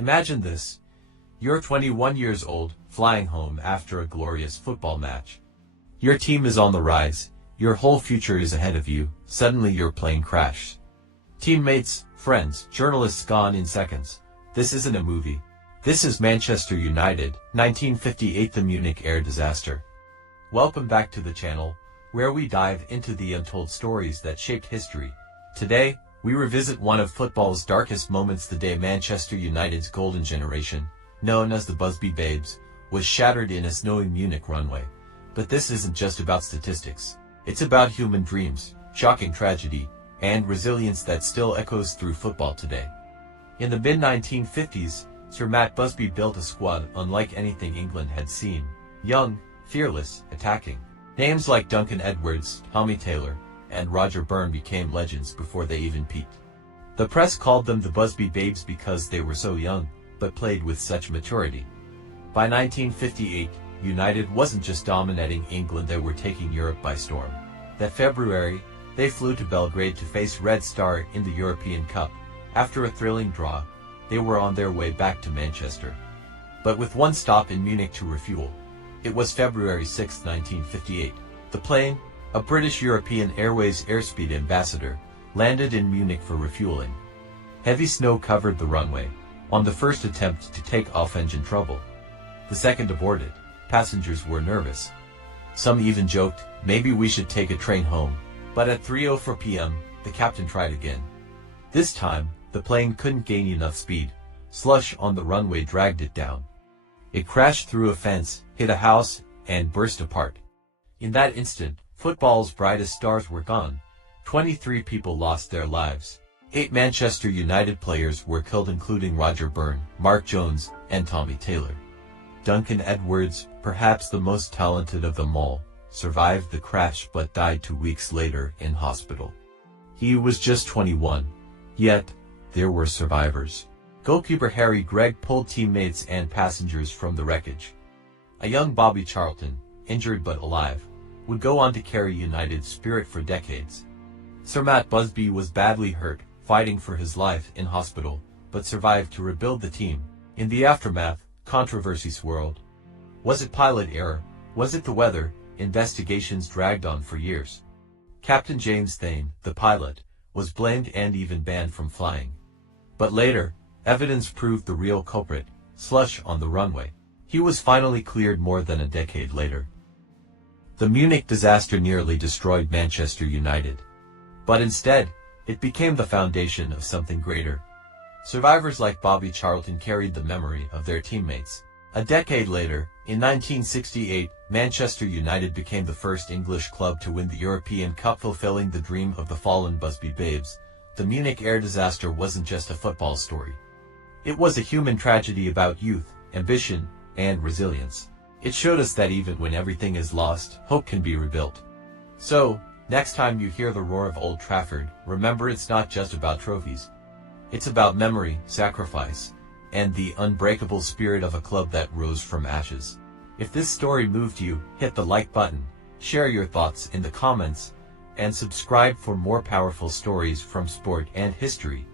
Imagine this. You're 21 years old, flying home after a glorious football match. Your team is on the rise, your whole future is ahead of you, suddenly your plane crashes. Teammates, friends, journalists gone in seconds. This isn't a movie. This is Manchester United, 1958, the Munich air disaster. Welcome back to the channel, where we dive into the untold stories that shaped history. Today, we revisit one of football's darkest moments, the day Manchester United's golden generation, known as the Busby Babes, was shattered in a snowy Munich runway. But this isn't just about statistics. It's about human dreams, shocking tragedy, and resilience that still echoes through football today. In the mid-1950s, Sir Matt Busby built a squad unlike anything England had seen. Young, fearless, attacking. Names like Duncan Edwards, Tommy Taylor, and Roger Byrne became legends before they even peaked. The press called them the Busby Babes because they were so young, but played with such maturity. By 1958, United wasn't just dominating England, they were taking Europe by storm. That February, they flew to Belgrade to face Red Star in the European Cup. After a thrilling draw, they were on their way back to Manchester. But with one stop in Munich to refuel. It was February 6, 1958. The plane, a British European Airways airspeed ambassador, landed in Munich for refueling. Heavy snow covered the runway. On the first attempt to take off, engine trouble. The second aborted. Passengers were nervous. Some even joked, maybe we should take a train home. But at 3:04 p.m., the captain tried again. This time, the plane couldn't gain enough speed. Slush on the runway dragged it down. It crashed through a fence, hit a house, and burst apart. In that instant, football's brightest stars were gone. 23 people lost their lives. 8 Manchester United players were killed, including Roger Byrne, Mark Jones, and Tommy Taylor. Duncan Edwards, perhaps the most talented of them all, survived the crash but died 2 weeks later in hospital. He was just 21. Yet, there were survivors. Goalkeeper Harry Gregg pulled teammates and passengers from the wreckage. A young Bobby Charlton, injured but alive, would go on to carry United's spirit for decades. Sir Matt Busby was badly hurt, fighting for his life in hospital, but survived to rebuild the team. In the aftermath, controversy swirled. Was it pilot error? Was it the weather? Investigations dragged on for years. Captain James Thane, the pilot, was blamed and even banned from flying. But later, evidence proved the real culprit: slush on the runway. He was finally cleared more than a decade later. The Munich disaster nearly destroyed Manchester United. But instead, it became the foundation of something greater. Survivors like Bobby Charlton carried the memory of their teammates. A decade later, in 1968, Manchester United became the first English club to win the European Cup, fulfilling the dream of the fallen Busby Babes. The Munich air disaster wasn't just a football story. It was a human tragedy about youth, ambition, and resilience. It showed us that even when everything is lost, hope can be rebuilt. So, next time you hear the roar of Old Trafford, remember it's not just about trophies. It's about memory, sacrifice, and the unbreakable spirit of a club that rose from ashes. If this story moved you, hit the like button, share your thoughts in the comments, and subscribe for more powerful stories from sport and history.